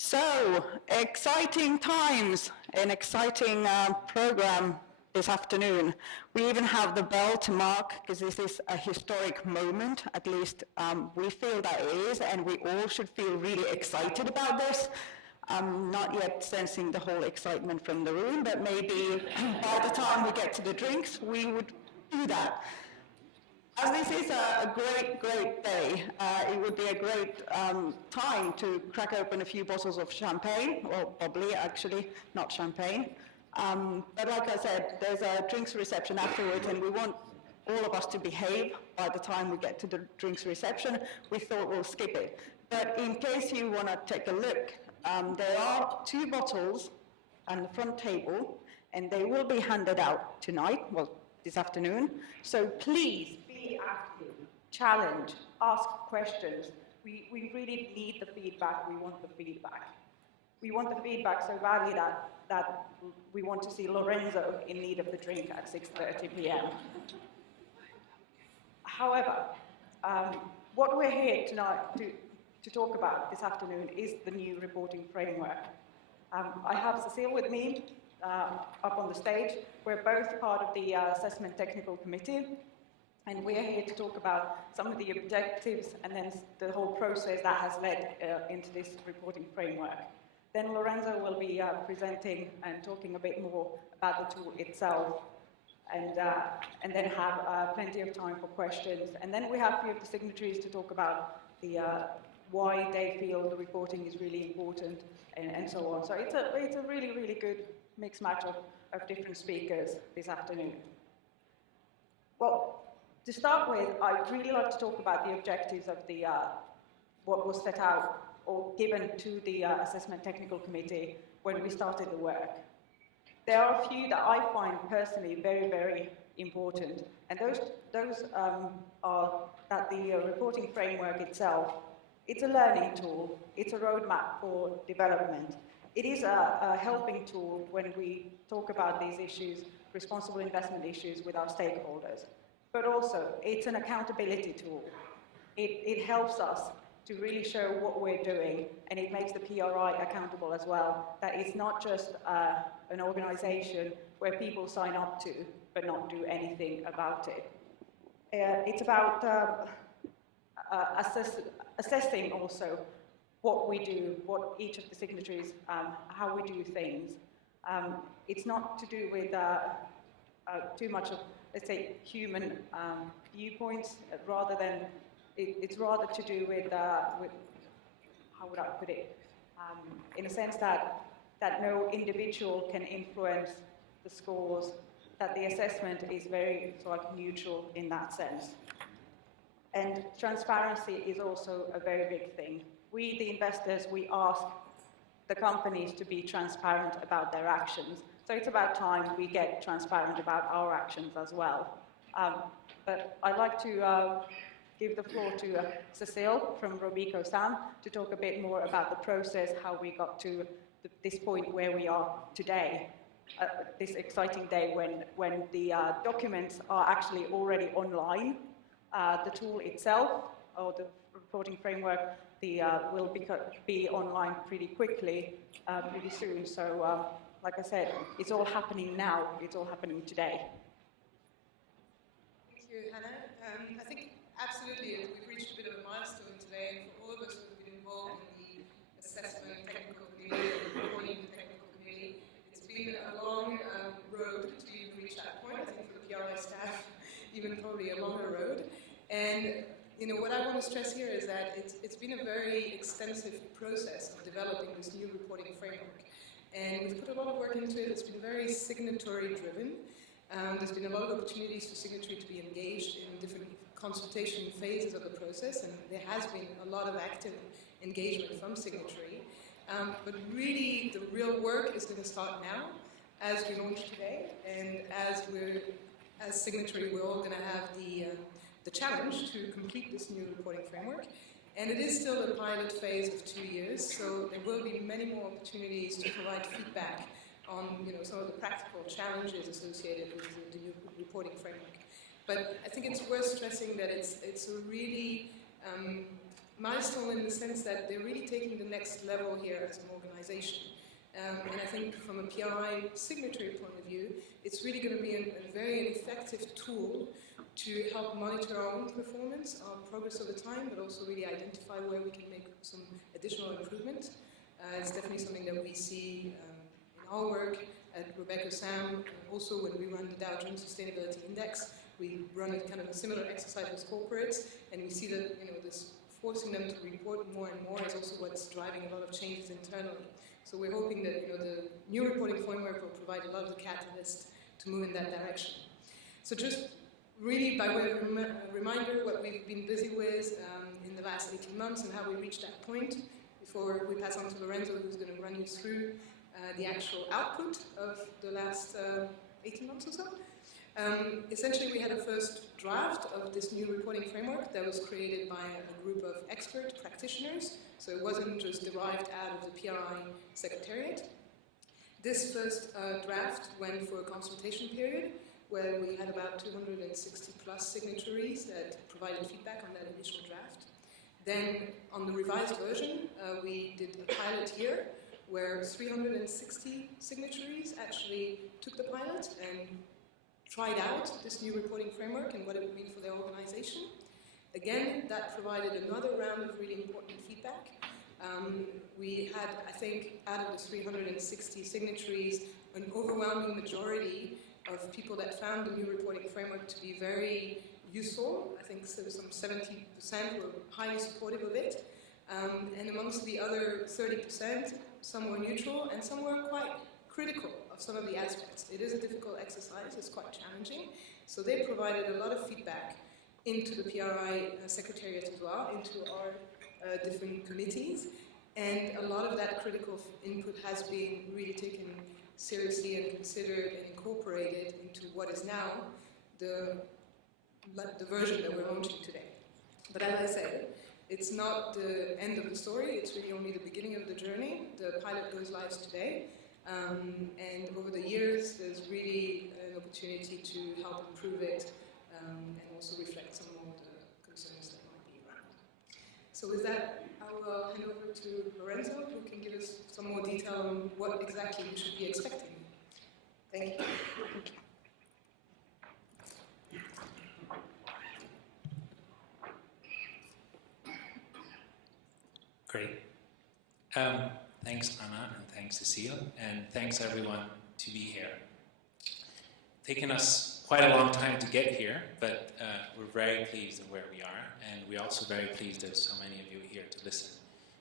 So, exciting times, an exciting program this afternoon. We even have the bell to mark, because this is a historic moment, at least we feel that it is, and we all should feel really excited about this. I'm not yet sensing the whole excitement from the room, but maybe by the time we get to the drinks, we would do that. As this is a great day, it would be a great time to crack open a few bottles of champagne, or bubbly actually, not champagne. But like I said, there's a drinks reception afterwards, and we want all of us to behave by the time we get to the drinks reception. We thought we'll skip it. But in case you want to take a look, there are 2 bottles on the front table, and they will be handed out tonight, well, this afternoon. So please, be active, challenge, ask questions. We really need the feedback. We want the feedback. We want the feedback so badly that we want to see Lorenzo in need of the drink at 6:30 p.m. However, what we're here tonight to talk about this afternoon is the new reporting framework. I have Cecile with me up on the stage. We're both part of the Assessment Technical Committee, and we're here to talk about some of the objectives and then the whole process that has led into this reporting framework. Then Lorenzo will be presenting and talking a bit more about the tool itself, and then have plenty of time for questions. And then we have a few of the signatories to talk about the why they feel the reporting is really important, and so on. So it's a really good mixed match of different speakers this afternoon. Well, to start with, I'd really like to talk about the objectives of the what was set out or given to the Assessment Technical Committee when we started the work. There are a few that I find personally very important, and those are that the reporting framework itself, it's a learning tool, it's a roadmap for development. It is a helping tool when we talk about these issues, responsible investment issues with our stakeholders. But also, it's an accountability tool. It helps us to really show what we're doing, and it makes the PRI accountable as well, that it's not just an organization where people sign up to, but not do anything about it. It's about assessing also what we do, what each of the signatories, how we do things. It's not to do with too much of, let's say, human viewpoints, rather than, it's rather to do with how would I put it, in a sense that no individual can influence the scores, that the assessment is very sort of neutral in that sense. And transparency is also a very big thing. We, the investors, we ask the companies to be transparent about their actions. So it's about time we get transparent about our actions as well. But I'd like to give the floor to Cecile from Robeco Sam to talk a bit more about the process, how we got to this point where we are today, this exciting day when the documents are actually already online. The tool itself, or the reporting framework, will be online pretty quickly, pretty soon. So, like I said, it's all happening now. It's all happening today. Thank you, Hannah. I think absolutely we've reached a bit of a milestone today, and for all of us who have been involved in the assessment technical committee and the reporting technical committee, it's been a long road to even reach that point. I think for the PRI staff, even probably a longer road. And what I want to stress here is that it's been a very extensive process of developing this new reporting framework. And we've put a lot of work into it. It's been very signatory driven. There's been a lot of opportunities for signatory to be engaged in different consultation phases of the process, and there has been a lot of active engagement from signatory. But really, the real work is going to start now as we launch today, and as signatory, we're all going to have the challenge to complete this new reporting framework. And it is still a pilot phase of 2 years, so there will be many more opportunities to provide feedback on some of the practical challenges associated with the new reporting framework. But I think it's worth stressing that it's a really milestone in the sense that they're really taking the next level here as an organization. And I think from a PRI signatory point of view, it's really going to be a very effective tool to help monitor our own performance, our progress over time, but also really identify where we can make some additional improvement. It's definitely something that we see in our work at Rebecca Sam. Also, when we run the Dow Jones Sustainability Index, we run a kind of a similar exercise with corporates, and we see that this forcing them to report more and more is also what's driving a lot of changes internally. So we're hoping that the new reporting framework will provide a lot of the catalyst to move in that direction. So just really by way of reminder what we've been busy with in the last 18 months and how we reached that point before we pass on to Lorenzo, who's going to run you through the actual output of the last 18 months or so. Essentially, we had a first draft of this new reporting framework that was created by a group of expert practitioners, so it wasn't just derived out of the PRI Secretariat. This first draft went for a consultation period where we had about 260 plus signatories that provided feedback on that initial draft. Then on the revised version, we did a pilot year where 360 signatories actually took the pilot and tried out this new reporting framework and what it would mean for their organization. Again, that provided another round of really important feedback. We had, I think, out of the 360 signatories, an overwhelming majority of people that found the new reporting framework to be very useful. I think so some 70% were highly supportive of it. And amongst the other 30%, some were neutral and some were quite critical of some of the aspects. It is a difficult exercise, it's quite challenging. So they provided a lot of feedback into the PRI Secretariat as well, into our different committees. And a lot of that critical input has been really taken seriously and considered and incorporated into what is now the version that we're launching today. But as I said, it's not the end of the story, it's really only the beginning of the journey. The pilot goes live today. And over the years, there's really an opportunity to help improve it and also reflect some of the concerns that might be around. So with that, I will hand over to Lorenzo, who can give us some more detail on what exactly we should be expecting. Thank you. Great. Thanks, Anna, and thanks, Cecile, and thanks, everyone, to be here. Taken us quite a long time to get here, but we're very pleased at where we are, and we're also very pleased that so many of you are here to listen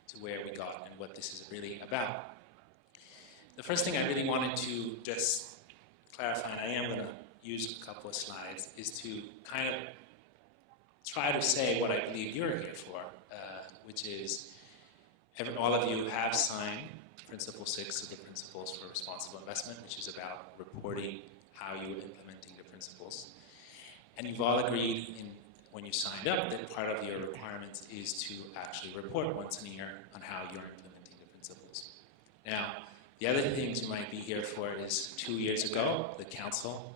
to where we got and what this is really about. The first thing I really wanted to just clarify, and I am going to use a couple of slides, is to kind of try to say what I believe you're here for, which is all of you have signed Principle 6 of the Principles for Responsible Investment, which is about reporting how you're implementing the principles. And you've all agreed when you signed up that part of your requirements is to actually report once in a year on how you're implementing the principles. Now, the other things you might be here for is 2 years ago, the Council,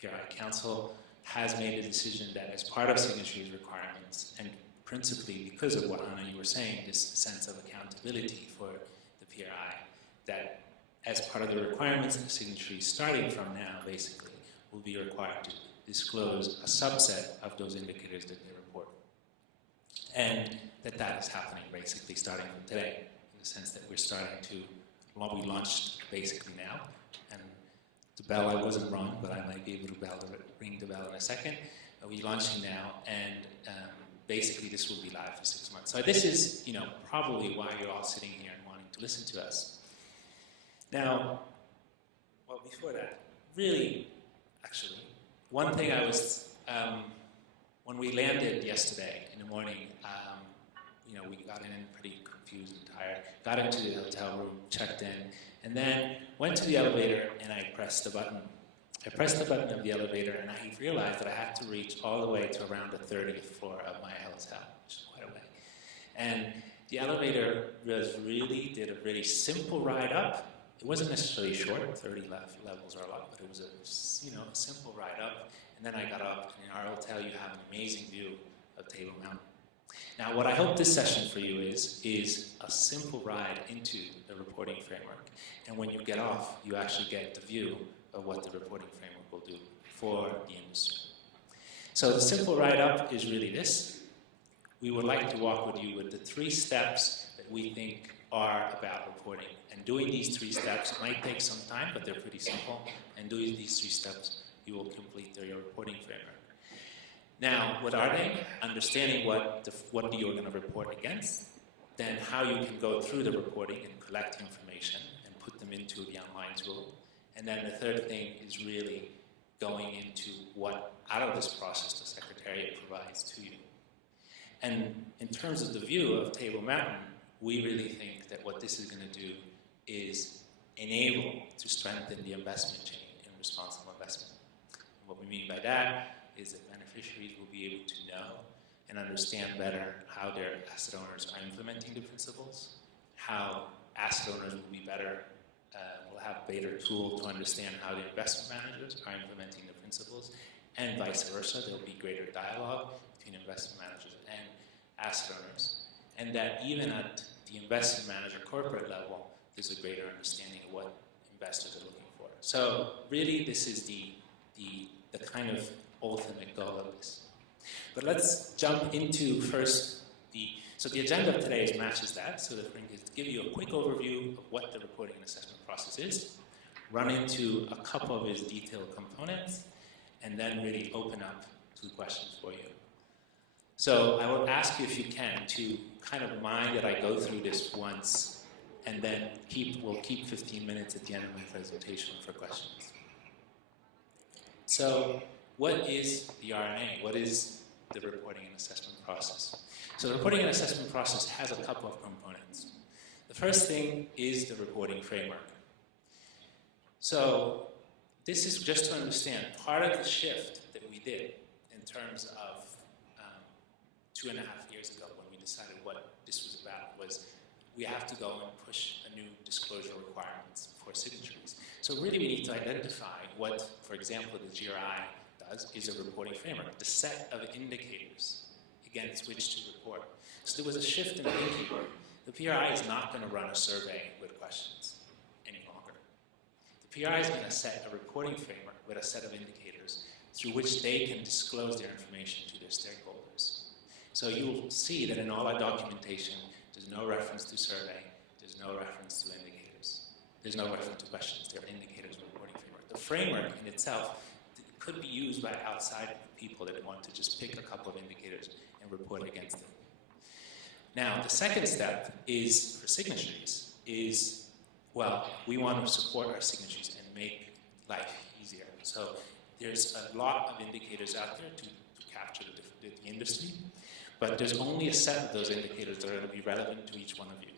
PRI Council, has made a decision that as part of signatories requirements, and principally because of what, Anna, you were saying, this sense of accountability for the PRI, that as part of the requirements of the signatories, starting from now, basically, will be required to disclose a subset of those indicators that they report. And that is happening, basically, starting from today, in the sense that we're starting to, well, we launched basically now, and the bell, I wasn't wrong, but I might be able to ring the bell in a second. We're launching now, and basically this will be live for 6 months. So this is, probably why you're all sitting here and wanting to listen to us. Now, well, before that, really, actually, one thing I was, when we landed yesterday in the morning, we got in pretty confused and tired, got into the hotel room, checked in, and then went to the elevator and I pressed the button. I pressed the button of the elevator and I realized that I had to reach all the way to around the 30th floor of my hotel, which is quite a way. And the elevator did a really simple ride up. It wasn't necessarily short, 30 levels are a lot, but it was a simple ride up. And then I got up, and in our hotel you have an amazing view of Table Mountain. Now, what I hope this session for you is a simple ride into the reporting framework. And when you get off, you actually get the view of what the reporting framework will do for the industry. So the simple ride up is really this. We would like to walk with you with the 3 steps that we think are about reporting. And doing these 3 steps might take some time, but they're pretty simple. And doing these 3 steps, you will complete your reporting framework. Now, what are they? Understanding what you're going to report against, then how you can go through the reporting and collect information and put them into the online tool. And then the third thing is really going into what, out of this process, the Secretariat provides to you. And in terms of the view of Table Mountain, we really think that what this is going to do is enable to strengthen the investment chain in responsible investment. And what we mean by that is that beneficiaries will be able to know and understand better how their asset owners are implementing the principles, how asset owners will be better, will have better tool to understand how the investment managers are implementing the principles, and vice versa. There will be greater dialogue between investment managers and asset owners, and that even at the investment manager corporate level, there's a greater understanding of what investors are looking for. So really, this is the kind of ultimate goal of this. But let's jump into first so the agenda of today matches that. So that we're going to give you a quick overview of what the reporting and assessment process is, run into a couple of its detailed components, and then really open up to questions for you. So I will ask you, if you can, to kind of mind that I go through this once, and then we'll keep 15 minutes at the end of my presentation for questions. So what is the R&A? What is the reporting and assessment process? So the reporting and assessment process has a couple of components. The first thing is the reporting framework. So this is just to understand part of the shift that we did in terms of 2.5 years ago when we decided what this was about was we have to go and push a new disclosure requirements for signatories. So really we need to identify what, for example, the GRI does is a reporting framework, the set of indicators against which to report. So there was a shift in thinking. The PRI is not going to run a survey with questions any longer. The PRI is going to set a reporting framework with a set of indicators through which they can disclose their information to their stakeholders. So you'll see that in all our documentation, there's no reference to survey, there's no reference to indicators. There's no reference to questions, they're indicators of reporting framework. The framework in itself could be used by outside people that want to just pick a couple of indicators and report against them. Now, the second step is for signatories is, well, we want to support our signatories and make life easier. So there's a lot of indicators out there to capture the industry, but there's only a set of those indicators that are going to be relevant to each one of you.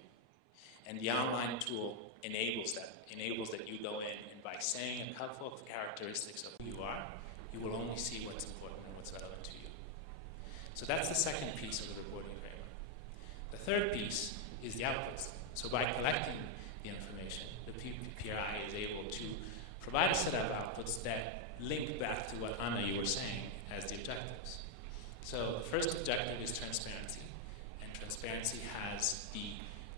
And the online tool enables that you go in and by saying a couple of characteristics of who you are, you will only see what's important and what's relevant to you. So that's the second piece of the reporting framework. The third piece is the outputs. So by collecting the information, the PRI is able to provide a set of outputs that link back to what Anna, you were saying, as the objectives. So the first objective is transparency, and transparency has the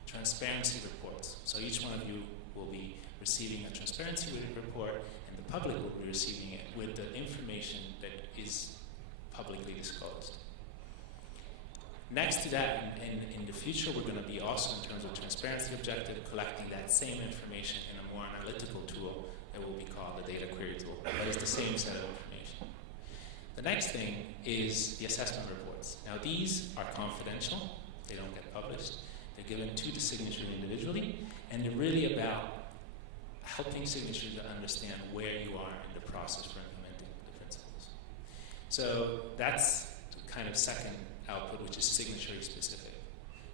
transparency reports. So each one of you will be receiving a transparency report, and the public will be receiving it with the information that is publicly disclosed. Next to that, in the future, we're going to be also, in terms of transparency objective, collecting that same information in a more analytical tool that will be called the data query tool. That is the same set of information. The next thing is the assessment reports. Now, these are confidential. They don't get published. They're given to the signatory individually, and they're really about helping signatories to understand where you are in the process for implementing the principles. So that's the kind of second output, which is signatory specific.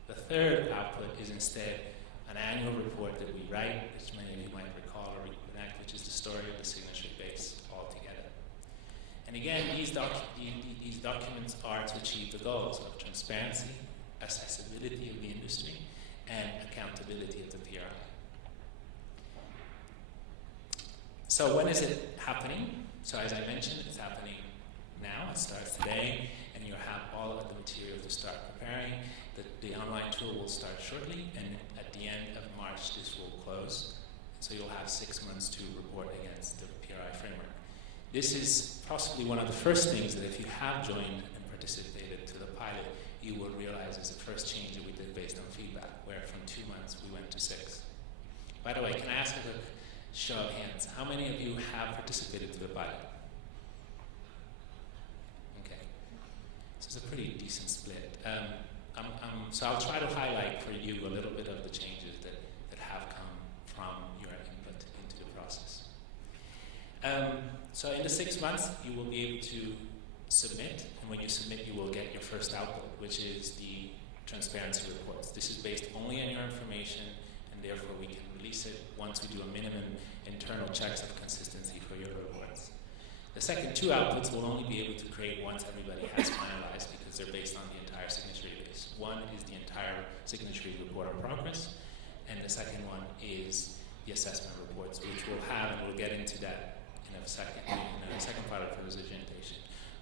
The third output is instead an annual report that we write, which many of you might recall or reconnect, which is the story of the signatory base altogether. And again, these documents are to achieve the goals of transparency, accessibility of the industry, and accountability of the PRI. So when is it happening? So as I mentioned, it's happening now. It starts today, and you'll have all of the material to start preparing. The online tool will start shortly, and at the end of March, this will close. So you'll have 6 months to report against the PRI framework. This is possibly one of the first things that if you have joined and participated to the pilot, you will realize is the first change that we did based on feedback, where from 2 months we went to 6. By the way, can I ask a show of hands? How many of you have participated to the pilot? Okay. So it's a pretty decent split. So I'll try to highlight for you a little bit of the changes that have come from your input into the process. So in the 6 months, you will be able to submit, and when you submit, you will get your first output, which is the transparency reports. This is based only on your information, and therefore we can release it once we do a minimum internal checks of consistency for your reports. The second 2 outputs we'll only be able to create once everybody has finalized, because they're based on the entire signatory base. One is the entire signatory report on progress, and the second one is the assessment reports, which we'll have, and we'll get into that in the second part of the presentation.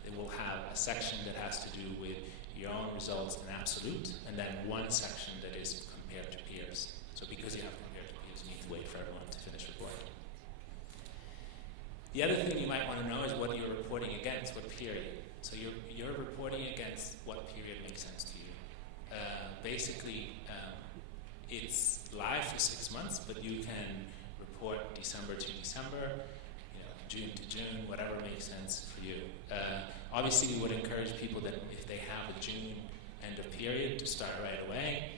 It will have a section that has to do with your own results in absolute, and then one section that is compared to peers. So because you have compared to peers, you need to wait for everyone to finish reporting. The other thing you might want to know is what you're reporting against, what period. So you're reporting against what period makes sense to you. Basically, it's live for 6 months, but you can report December to December, June to June, whatever makes sense for you. Obviously, we would encourage people that if they have a June end of period to start right away.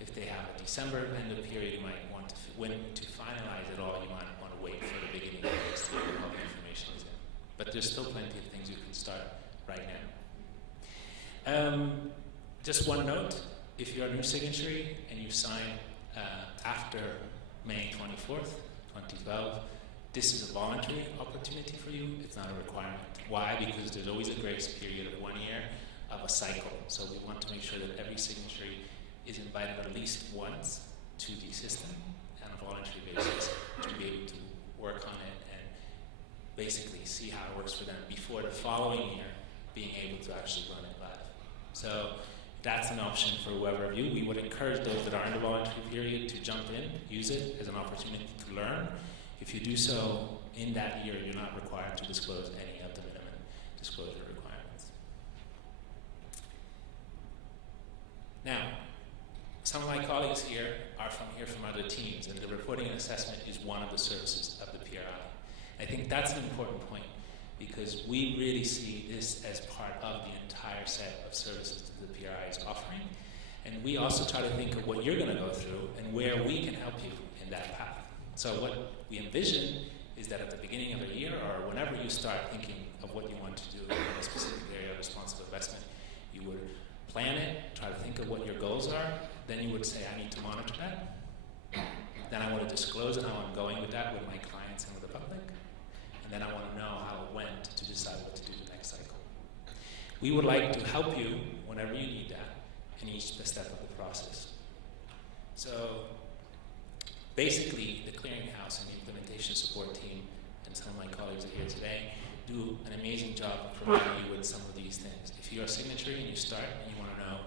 If they have a December end of period, you might want to, when to finalize it all, you might want to wait for the beginning of the next year when all the information is in. But there's still plenty of things you can start right now. Just one note, if you're a new signatory and you sign after May 24th, 2012, this is a voluntary opportunity for you. It's not a requirement. Why? Because there's always a grace period of 1 year of a cycle. So we want to make sure that every signatory is invited at least once to the system on a voluntary basis to be able to work on it and basically see how it works for them before the following year being able to actually run it live. So that's an option for whoever of you. We would encourage those that are in the voluntary period to jump in, use it as an opportunity to learn. If you do so in that year, you're not required to disclose any of the minimum disclosure requirements. Now, some of my colleagues here are from other teams, and the reporting and assessment is one of the services of the PRI. I think that's an important point because we really see this as part of the entire set of services that the PRI is offering, and we also try to think of what you're going to go through and where we can help you in that path. So what we envision is that at the beginning of a year or whenever you start thinking of what you want to do in a specific area of responsible investment, you would plan it, try to think of what your goals are, then you would say, I need to monitor that. Then I want to disclose how I'm going with that with my clients and with the public. And then I want to know how it went to decide what to do the next cycle. We would like to help you whenever you need that in each step of the process. So basically, the clearinghouse and the implementation support team, and some of my colleagues are here today, do an amazing job of providing you with some of these things. If you're a signatory and you start and you want to know,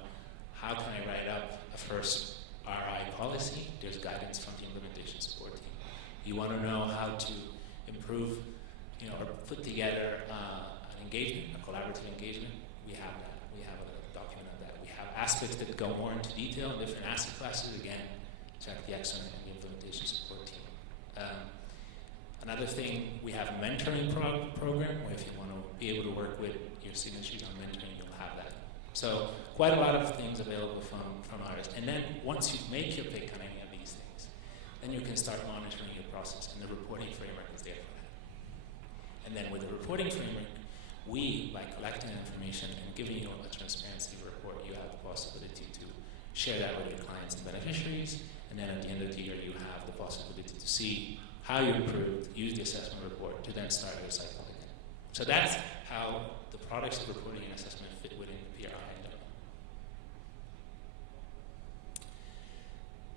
how can I write up a first RI policy? There's guidance from the implementation support team. You want to know how to improve, or put together an engagement, a collaborative engagement? We have that. We have a document of that. We have aspects that go more into detail in different asset classes. Again, check the excellent and the implementation support team. Another thing, we have a mentoring program where if you want to be able to work with your signatories on mentoring, you'll have that. So quite a lot of things available from ours. And then once you make your pick on any of these things, then you can start monitoring your process, and the reporting framework is there for that. And then with the reporting framework, we, by collecting information and giving you a transparency report, you have the possibility to share that with your clients and beneficiaries. And then at the end of the year, you have the possibility to see how you improved, use the assessment report to then start your cycle again. So that's how the products of reporting and assessment fit within the PRI.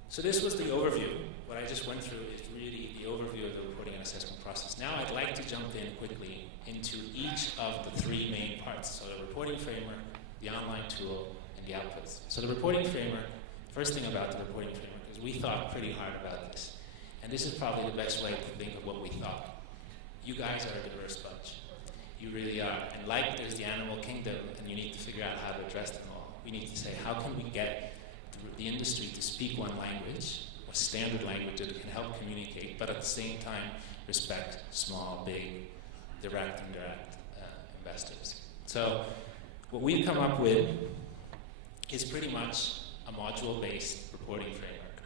So this was the overview. what I just went through is really the overview of the reporting and assessment process. Now I'd like to jump in quickly into each of the three main parts. So the reporting framework, the online tool, and the outputs. So the reporting framework, first thing about the reporting framework is we thought pretty hard about this. And this is probably the best way to think of what we thought. You guys are a diverse bunch. You really are. And like there's the animal kingdom, and you need to figure out how to address them all. We need to say, how can we get the industry to speak one language, a standard language that can help communicate, but at the same time respect small, big, direct, indirect investors. So what we've come up with is pretty much a module-based reporting framework.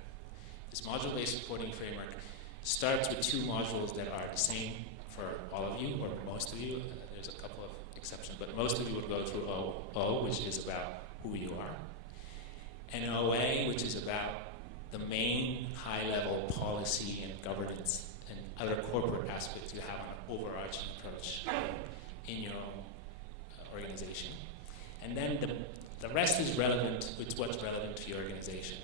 This module-based reporting framework starts with two modules that are the same for all of you, or most of you. There's a couple of exceptions, but most of you will go through O, which is about who you are, and OA, which is about the main high-level policy and governance and other corporate aspects you have an overarching approach in your own organization. And then the rest is relevant, it's what's relevant to your organization.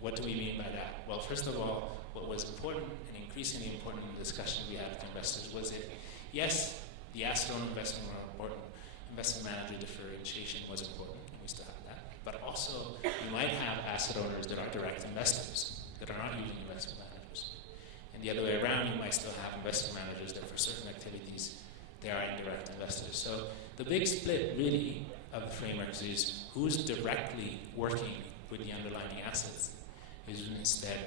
What do we mean by that? Well, first of all, what was important and increasingly important in the discussion we had with investors was that, yes, the asset owner investment were important, investment manager differentiation was important, and we still have that. But also, you might have asset owners that are direct investors, that are not using investment managers. And the other way around, you might still have investment managers that for certain activities, they are indirect investors. So the big split, really, of the frameworks is who's directly working with the underlying assets, is instead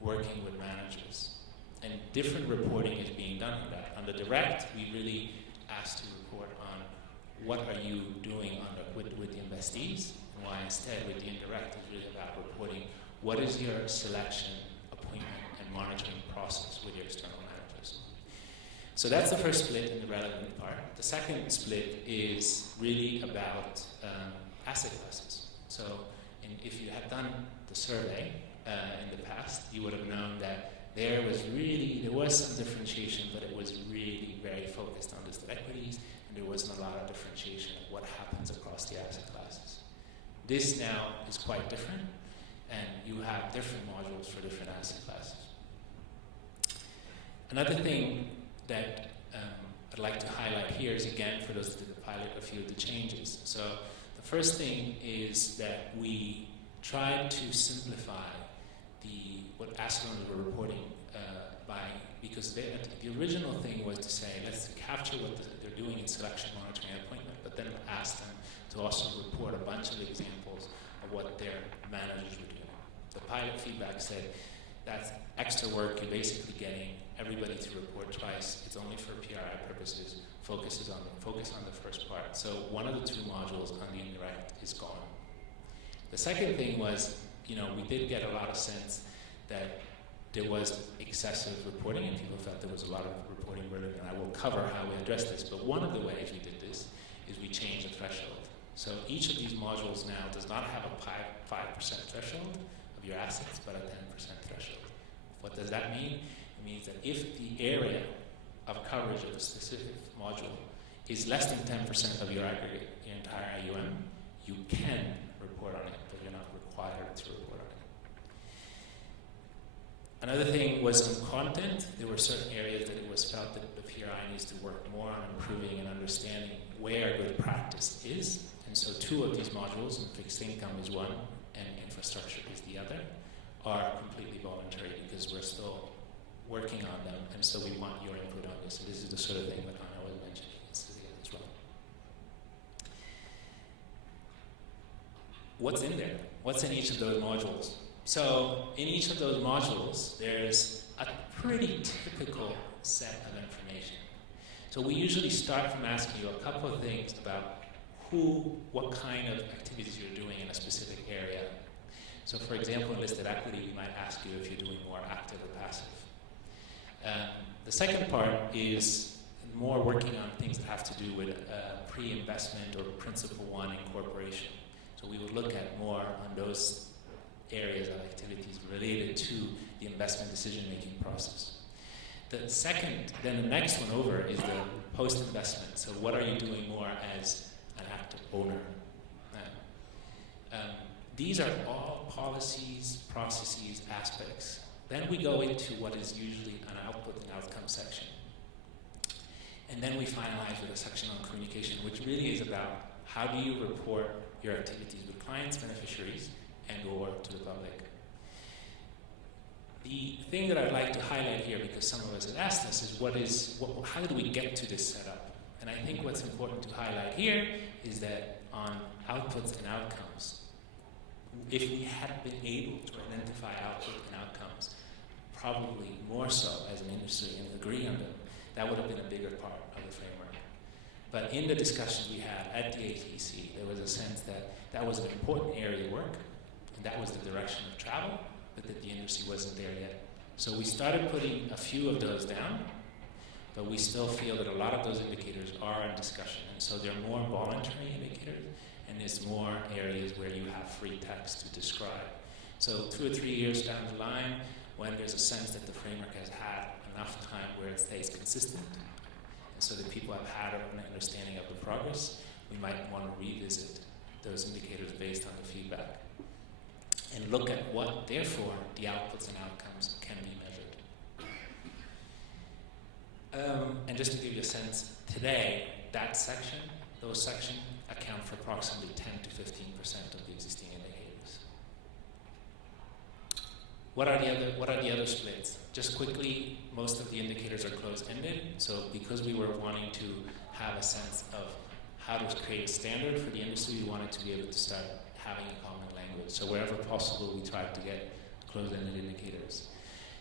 working with managers. And different reporting is being done on that. On the direct, we really asked to report on what are you doing with the investees, and why instead with the indirect is really about reporting what is your selection, appointment, and monitoring process with your external managers. So that's the first split in the relevant part. The second split is really about asset classes. So if you had done the survey in the past, you would have known that there was some differentiation, but it was really very focused on listed equities, and there wasn't a lot of differentiation of what happens across the asset classes. This now is quite different, and you have different modules for different asset classes. Another thing that I'd like to highlight here is, again, for those that did the pilot, a few of the changes. So the first thing is that we tried to simplify what asset owners were reporting because the original thing was to say, let's capture what they're doing in selection, monitoring, and appointment, but then ask them to also report a bunch of examples of what their managers were doing. The pilot feedback said that's extra work, you're basically getting everybody to report twice, it's only for PRI purposes, focus on the first part. So one of the two modules on the indirect is gone. The second thing was, we did get a lot of sense that there was excessive reporting, and people felt there was a lot of reporting burden, and I will cover how we address this, but one of the ways we did this is we changed the threshold. So each of these modules now does not have a 5% threshold of your assets, but a 10% threshold. What does that mean? It means that if the area of coverage of a specific module is less than 10% of your aggregate, your entire AUM, you can report on it, but you're not required to report on it. Another thing was on content. There were certain areas that it was felt that the PRI needs to work more on improving and understanding where good practice is. And so two of these modules, and fixed income is one, and infrastructure is the other, are completely voluntary because we're still working on them, and so we want your input on this. And this is the sort of thing that Anna was mentioning as well. What's in there? What's in each of those modules? So in each of those modules, there's a pretty typical set of information. So we usually start from asking you a couple of things about what kind of activities you're doing in a specific area. So for example, in listed equity, we might ask you if you're doing more active or passive. The second part is more working on things that have to do with pre-investment or principal one incorporation. So we would look at more on those areas of activities related to the investment decision-making process. The next one over is the post-investment. So what are you doing more as an active owner? These are all policies, processes, aspects Then we go into what is usually an output and outcome section. And then we finalize with a section on communication, which really is about how do you report your activities with clients, beneficiaries, and or to the public. The thing that I'd like to highlight here, because some of us have asked us, is how do we get to this setup? And I think what's important to highlight here is that on outputs and outcomes, if we had been able to identify output and outcomes, probably more so as an industry and agree on them, that would have been a bigger part of the framework. But in the discussion we had at the ATC, there was a sense that that was an important area of work, and that was the direction of travel, but that the industry wasn't there yet. So we started putting a few of those down, but we still feel that a lot of those indicators are in discussion. And so they're more voluntary indicators, and there's more areas where you have free text to describe. So 2 or 3 years down the line, when there's a sense that the framework has had enough time where it stays consistent, and so that people have had an understanding of the progress, we might want to revisit those indicators based on the feedback and look at what, therefore, the outputs and outcomes can be measured. And just to give you a sense, today, those sections account for approximately 10 to 15% of the existing indicators. What are the other splits? Just quickly, most of the indicators are closed-ended. So because we were wanting to have a sense of how to create a standard for the industry, we wanted to be able to start having a common language. So wherever possible, we tried to get closed-ended indicators.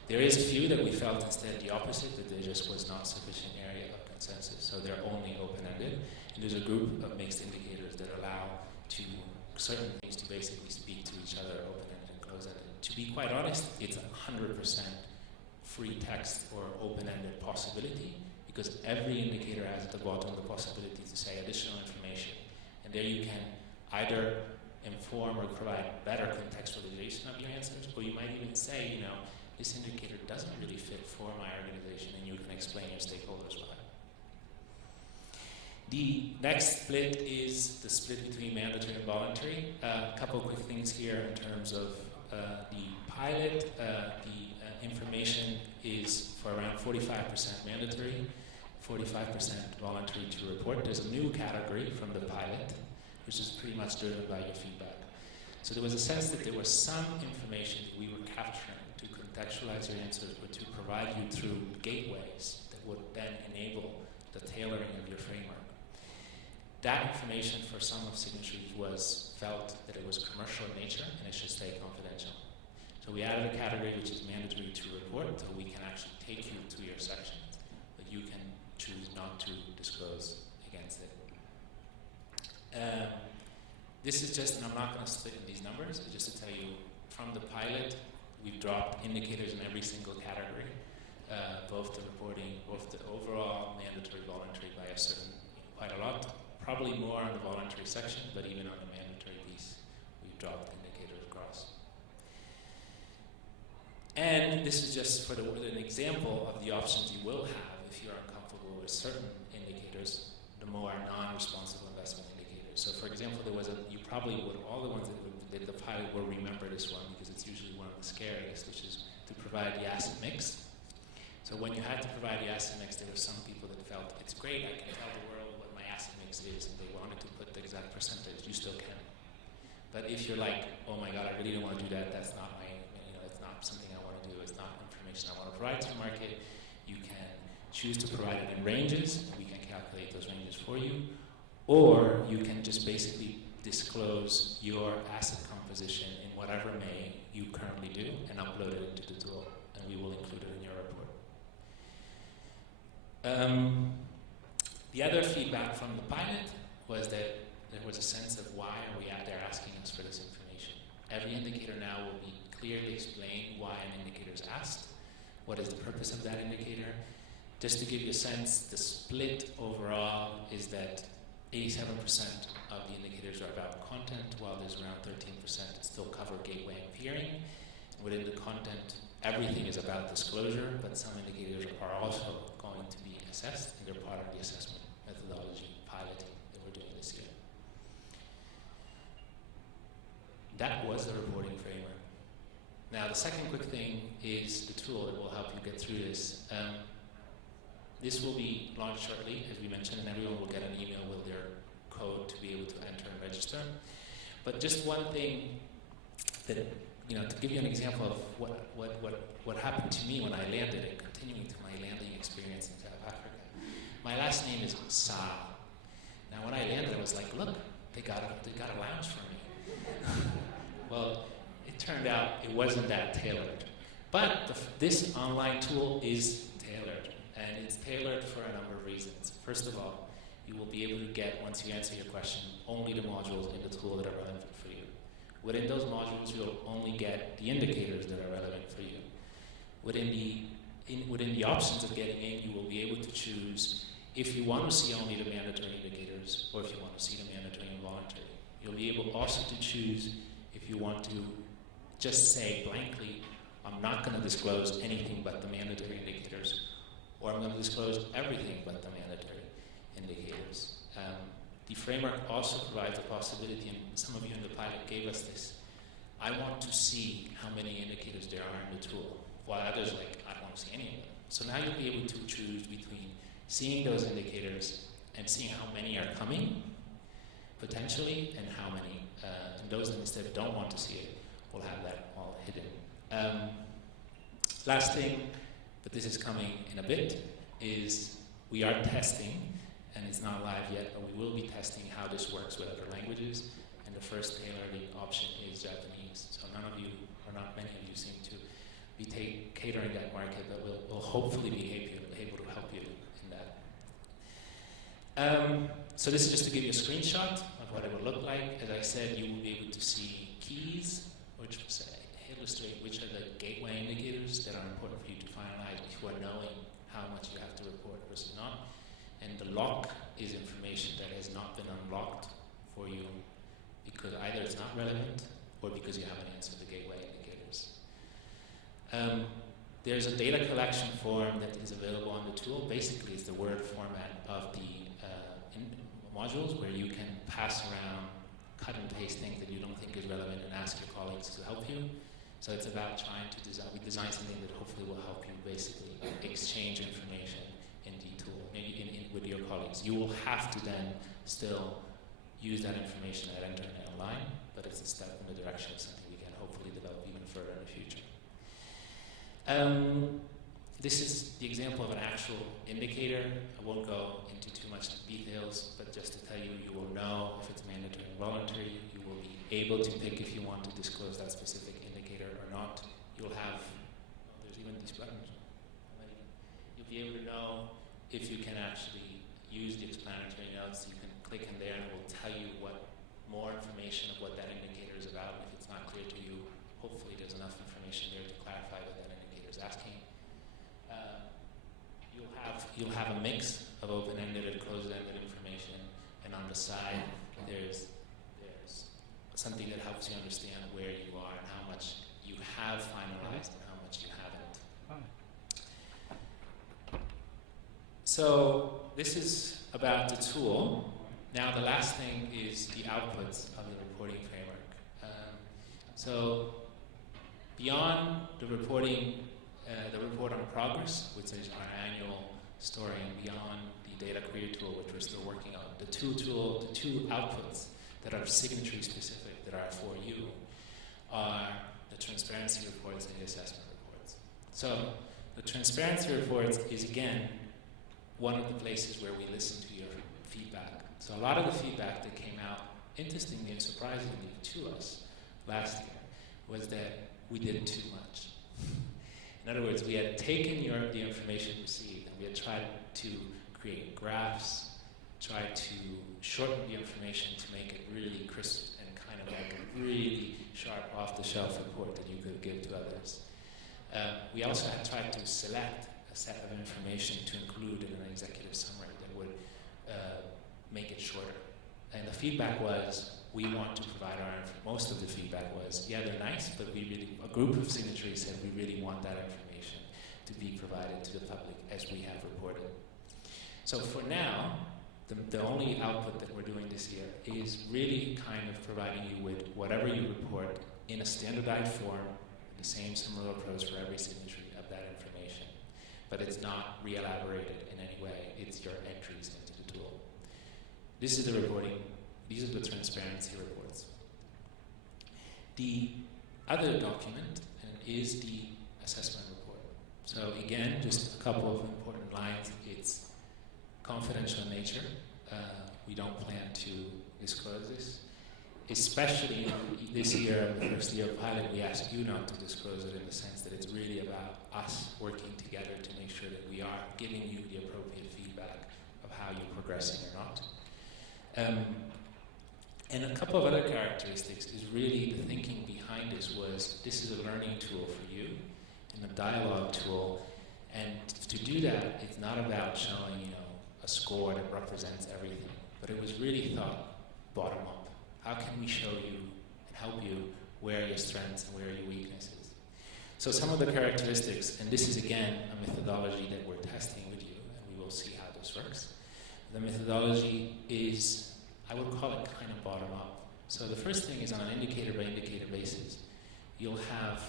There is a few that we felt instead the opposite, that there just was not sufficient area of consensus. So they're only open-ended. And there's a group of mixed indicators that allow to certain things to basically speak to each other, open-ended and closed-ended. To be quite honest, it's 100% free text or open-ended possibility, because every indicator has at the bottom the possibility to say additional information. And there you can either inform or provide better contextualization of your answers, or you might even say, this indicator doesn't really fit for my organization, and you can explain your stakeholders why. The next split is the split between mandatory and voluntary. A couple of quick things here in terms of the pilot. The information is for around 45% mandatory, 45% voluntary to report. There's a new category from the pilot, which is pretty much driven by your feedback. So there was a sense that there was some information that we were capturing to contextualize your answers, or to provide you through gateways that would then enable the tailoring of your framework. That information for some of signatories felt that it was commercial in nature and it should stay confidential. So we added a category which is mandatory to report, so we can actually take you to your sections, but you can choose not to disclose against it. This is just, and I'm not going to split in these numbers, but just to tell you, from the pilot, we've dropped indicators in every single category, both the reporting, both the overall mandatory, voluntary by quite a lot, probably more on the voluntary section, but even on the mandatory piece, we've dropped indicators across. And this is just for an example of the options you will have if you're uncomfortable with certain indicators, the more non-responsible investment indicators. So for example, you probably would, all the ones that did the pilot will remember this one, because it's usually one of the scariest, which is to provide the asset mix. So when you had to provide the asset mix, there were some people that felt, it's great, I can tell the world what my asset mix is, and they wanted to put the exact percentage. You still can. But if you're like, oh my God, I really don't want to do that, that's not it's not something I want to do, it's not information I want to provide to the market, you can choose to provide it in ranges, and we can calculate those ranges for you, or you can just basically disclose your asset composition in whatever may you currently do and upload it into the tool, and we will include it in your report. The other feedback from the pilot was that there was a sense of why are we out there asking us for this information. Every indicator now will be clearly explained why an indicator is asked, what is the purpose of that indicator. Just to give you a sense, the split overall is that 87% of the indicators are about content, while there's around 13% that still cover gateway and peering. Within the content, everything is about disclosure, but some indicators are also going to be assessed, and they're part of the assessment methodology piloting that we're doing this year. That was the reporting framework. Now, the second quick thing is the tool that will help you get through this. This will be launched shortly, as we mentioned, and everyone will get an email with their code to be able to enter and register. But just one thing that, to give you an example of what happened to me when I landed, and continuing to my landing experience in South Africa. My last name is Sa. Now, when I landed, I was like, look, they got a lounge for me. Well, it turned out it wasn't that tailored. But this online tool is tailored, and it's tailored for a number of reasons. First of all, you will be able to get, once you answer your question, only the modules in the tool that are relevant for you. Within those modules, you'll only get the indicators that are relevant for you. Within the options of getting in, you will be able to choose if you want to see only the mandatory indicators, or if you want to see the mandatory and voluntary. You'll be able also to choose if you want to just say blankly, I'm not going to disclose anything but the mandatory indicators, or I'm going to disclose everything but the mandatory indicators. The framework also provides a possibility, and some of you in the pilot gave us this. I want to see how many indicators there are in the tool, while others I don't want to see any of them. So now you'll be able to choose between seeing those indicators and seeing how many are coming, potentially, and how many. And those that instead don't want to see it will have that all hidden. Last thing, but this is coming in a bit, is we are testing, and it's not live yet, but we will be testing how this works with other languages. And the first tailored option is Japanese. So none of you, or not many of you, seem to be catering that market, but we'll hopefully be able to help you in that. So this is just to give you a screenshot of what it would look like. As I said, you will be able to see keys, which illustrate which are the gateway indicators that are important for you to finalize if you are knowing how much you have to report versus not. And the lock is information that has not been unlocked for you because either it's not relevant or because you haven't answered the gateway indicators. There's a data collection form that is available on the tool. Basically, it's the Word format of the modules where you can pass around, cut and paste things that you don't think is relevant and ask your colleagues to help you. So it's about trying to design something that hopefully will help you basically exchange information in the tool, maybe with your colleagues. You will have to then still use that information at internet online, but it's a step in the direction of something we can hopefully develop even further in the future. This is the example of an actual indicator. I won't go into too much details, but just to tell you, you will know if it's mandatory and voluntary. You will be able to pick if you want to disclose that specific indicator or not. You'll have, there's even these buttons. You'll be able to know if you can actually use the explanatory notes. You can click in there and it will tell you what more information of what that indicator is about. If it's not clear to you, hopefully there's enough information there to clarify what that indicator is asking. You'll have a mix of open-ended and closed-ended information, and on the side there's something that helps you understand where you are and how much you have finalized and how much you haven't. So this is about the tool. Now the last thing is the outputs of the reporting framework. So beyond the reporting, the report on progress, which is our annual story, and beyond the data query tool, which we're still working on, the two outputs that are signatory specific, that are for you, are the transparency reports and the assessment reports. So the transparency reports is, again, one of the places where we listen to your feedback. So a lot of the feedback that came out, interestingly and surprisingly to us last year, was that we did too much. In other words, we had taken the information received and we had tried to create graphs, tried to shorten the information to make it really crisp and kind of like a really sharp off-the-shelf report that you could give to others. We also had tried to select a set of information to include in an executive summary that would make it shorter. And the feedback was, we want to provide most of the feedback was, yeah, they're nice, but a group of signatories said we really want that information to be provided to the public as we have reported. So for now, the only output that we're doing this year is really kind of providing you with whatever you report in a standardized form, the the same similar approach for every signatory of that information, but it's not re-elaborated in any way. It's your entries into the tool. This is the reporting. These are the transparency reports. The other document is the assessment report. So again, just a couple of important lines. It's confidential in nature. We don't plan to disclose this. Especially this year, the first year of pilot, we ask you not to disclose it in the sense that it's really about us working together to make sure that we are giving you the appropriate feedback of how you're progressing or not. And a couple of other characteristics is really the thinking behind this was this is a learning tool for you and a dialogue tool. And to do that, it's not about showing, a score that represents everything, but it was really thought bottom up. How can we show you and help you where are your strengths and where are your weaknesses? So some of the characteristics, and this is again a methodology that we're testing with you, and we will see how this works. The methodology is, I would call it kind of bottom up. So the first thing is on an indicator by indicator basis, you'll have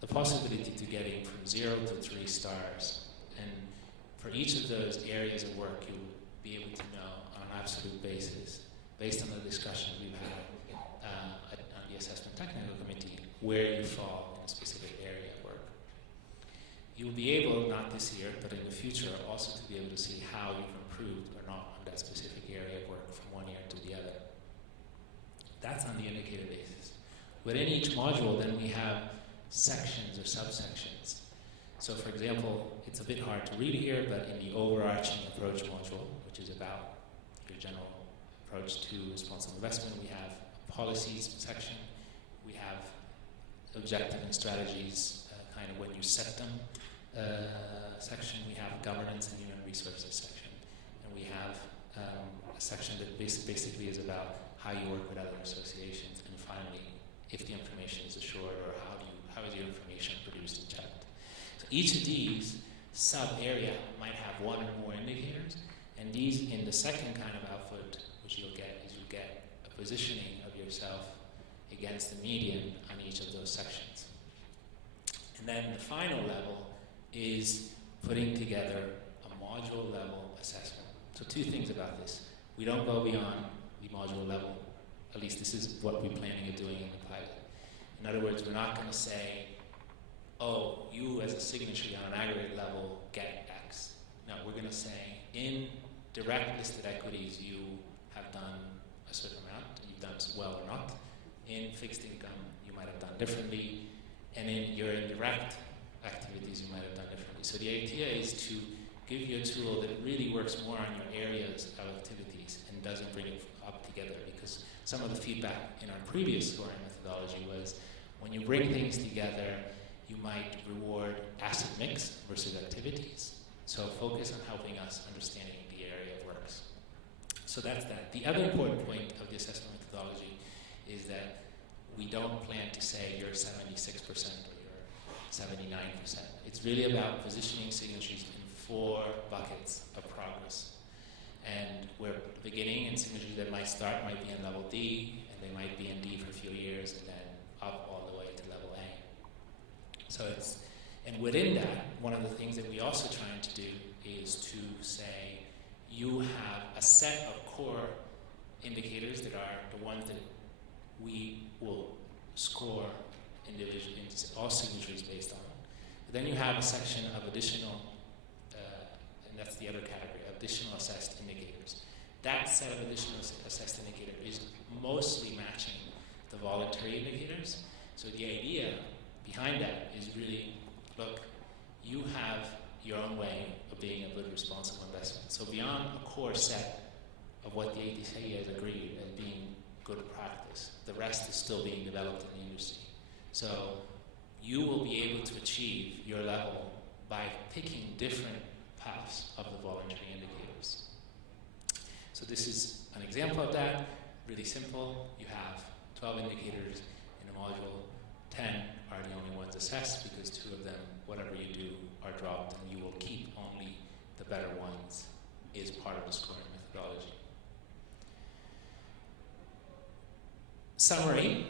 the possibility to getting from 0 to 3 stars. And for each of those areas of work, you'll be able to know on an absolute basis, based on the discussions we've had on the Assessment Technical Committee, where you fall in a specific area of work. You'll be able, not this year, but in the future, also to be able to see how you've improved or not on that specific area of work from one year to the other. That's on the indicator basis. Within each module, then we have sections or subsections. So for example, it's a bit hard to read here, but in the overarching approach module, which is about your general approach to responsible investment, we have policies section, we have objective and strategies, kind of when you set them section, we have governance and human resources section, and we have a section that basically is about how you work with other associations, and finally, if the information is assured or how is your information produced and checked. So each of these sub-area might have one or more indicators, and these in the second kind of output, which you'll get, is you get a positioning of yourself against the median on each of those sections. And then the final level is putting together a module level assessment. So two things about this. We don't go beyond the module level. At least this is what we're planning on doing in the pilot. In other words, we're not going to say, oh, you as a signatory on an aggregate level get X. No, we're going to say, in direct listed equities, you have done a certain amount, and you've done well or not. In fixed income, you might have done differently. And in your indirect activities, you might have done differently. So the idea is to give you a tool that really works more on your areas of activities and doesn't bring it up together. Because some of the feedback in our previous scoring methodology was when you bring things together, you might reward asset mix versus activities. So focus on helping us understanding the area of works. So that's that. The other important point of the assessment methodology is that we don't plan to say you're 76% or you're 79%. It's really about positioning signatories in 4 buckets of progress. And we're beginning in signatories that might be in level D, and they might be in D for a few years, and then up all the way to level A. So and within that, one of the things that we're also trying to do is to say you have a set of core indicators that are the ones that we will score individually, all signatories based on. But then you have a section of additional, and that's the other category, additional assessed indicators. That set of additional assessed indicators is mostly matching the voluntary indicators. So the idea behind that is really, look, you have your own way of being a good responsible investment. So beyond a core set of what the ATC has agreed as being good practice, the rest is still being developed in the industry. So you will be able to achieve your level by picking different paths of the voluntary indicators. So this is an example of that, really simple. You have 12 indicators in a module, 10 are the only ones assessed because 2 of them, whatever you do, are dropped, and you will keep only the better ones is part of the scoring methodology. Summary.